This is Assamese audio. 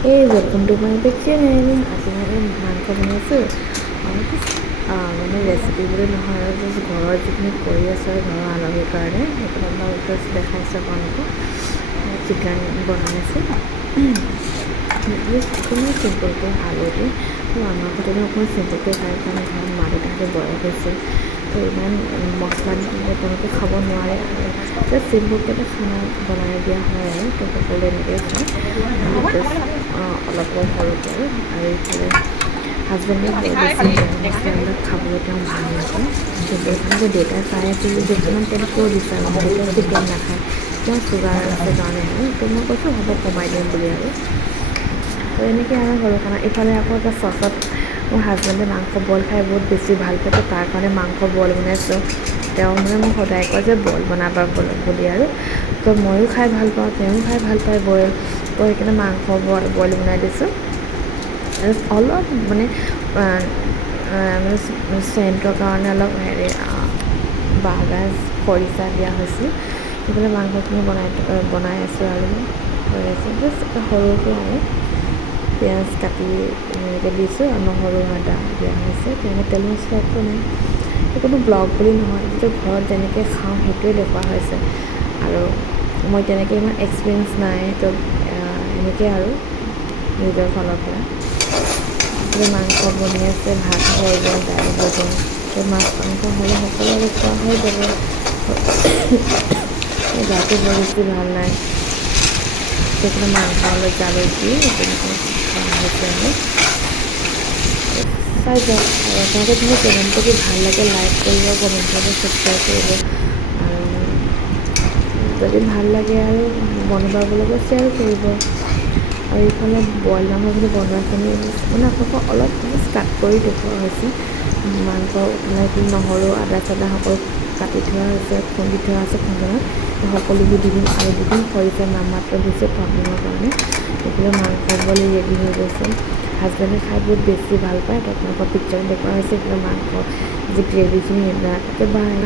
এই ৱেলকাম টু মাই বেক চেনেল। আজি মই মাংস বনাইছোঁ। মানে ৰেচিপি বুলি নহয় আৰু জাষ্ট ঘৰৰ যিখিনি কৰি আছোঁ আৰু ঘৰৰ আলহীৰ কাৰণে সেইখিনি মই জাষ্ট দেখাইছোঁ আপোনালোকক। চিকেন বনাই আছোঁ। অকণমান চিম্পুলকৈ আলু দি আমাৰ ঘৰতে অকণমান চিম্পুলকৈ খাই কাৰণ ঘৰত মা দেউতাহঁতে বয়স হৈছে, তো ইমান মছলা দি তেওঁলোকে খাব নোৱাৰে আৰু জাষ্ট চিম্পুলকৈ খানা বনাই দিয়া হয় আৰু তো সকলোৱে এনেকৈ খায়। জাষ্ট অলপ সৰুকৈ আৰু এইফালে হাজবেণ্ডে বৰ বেছি তেল মছলাবিলাক খাবলৈ তেওঁ ভাল নাপায়, কিন্তু এইফালে দেউতাই চাই আছিল যে কিমান তেল কিয় দিছে আৰু দেউতাই যে তেল নাখায়, তেওঁ চুগাৰ আছে কাৰণে আৰু তো মই কৈছোঁ হ'ব কমাই দিম বুলি আৰু তো এনেকৈ আমাৰ সৰু খানা। ইফালে আকৌ এটা চচত মোৰ হাজবেণ্ডে মাংস বইল খাই বহুত বেছি ভাল পায়, তো তাৰ কাৰণে মাংস বইল বনাইছোঁ। তেওঁ মানে মোক সদায় কয় যে বইল বনাবা বুলি আৰু তো ময়ো খাই ভাল পাওঁ, তেওঁ খাই ভাল পায় বইল, তো সেইকাৰণে মাংস বইল বনাই দিছোঁ। অলপ মানে চেণ্টৰ কাৰণে অলপ বাঁহগাজ খৰিচা দিয়া হৈছিল। সেইফালে মাংসখিনি বনাই আছোঁ আৰু কৰি আছোঁ জাষ্ট সৰুকৈ আৰু পিঁয়াজ কাটি এনেকৈ দিছোঁ আৰু নহৰু আদা দিয়া হৈছে। তেনেকৈ তেল মছলা একো নাই, কোনো ব্লগ বুলি নহয়, যিটো ঘৰত যেনেকৈ খাওঁ সেইটোৱে দেখুওৱা হৈছে আৰু মই তেনেকৈ ইমান এক্সপিৰিয়েঞ্চ নাই, তো এনেকৈ আৰু নিজৰ ফালৰ পৰা মাংস বনি আছে, ভাত হৈ গ'ল, দাইল হৈ গ'ল, তো মাছ মাংস হ'লে সকলোৰে খোৱা হৈ যাব। গাটো বৰ বেছি ভাল নাই, সেইকাৰণে মাংস অলপ জালুক দি তেনেকৈ খোৱা হৈছে আৰু চাই যাওক। আৰু আপোনালোকে যদি চেনেলটো যদি ভাল লাগে লাইক কৰিব, কমেণ্ট কৰিব, ছাবস্ক্ৰাইব কৰিব আৰু যদি ভাল লাগে আৰু বনাবলৈকে শ্বেয়াৰ কৰিব। আৰু ইফালে বইল মাংসখিনি বনোৱাখিনি মানে আপোনালোকক অলপ কাট কৰি দেখুওৱা হৈছে। মাংস উতলাই নহৰু আদা চাদা সকলো কাটি থোৱা হৈছে, খুন্দি থোৱা আছে খুন্দনাত, সকলোবোৰ দি দিম আৰু দি দিম খৰিচা নামমাত্ৰ দিছোঁ পাবলিঙৰ কাৰণে। এইফালে মাংস বইল ৰেডি হৈ গৈছে। হাজবেণ্ডে খাই বহুত বেছি ভাল পায়, তো আপোনালোকৰ পিকচাৰত দেখুওৱা হৈছে। এইফালে মাংস যি গ্ৰেভিখিনি সেইবিলাক একেবাৰে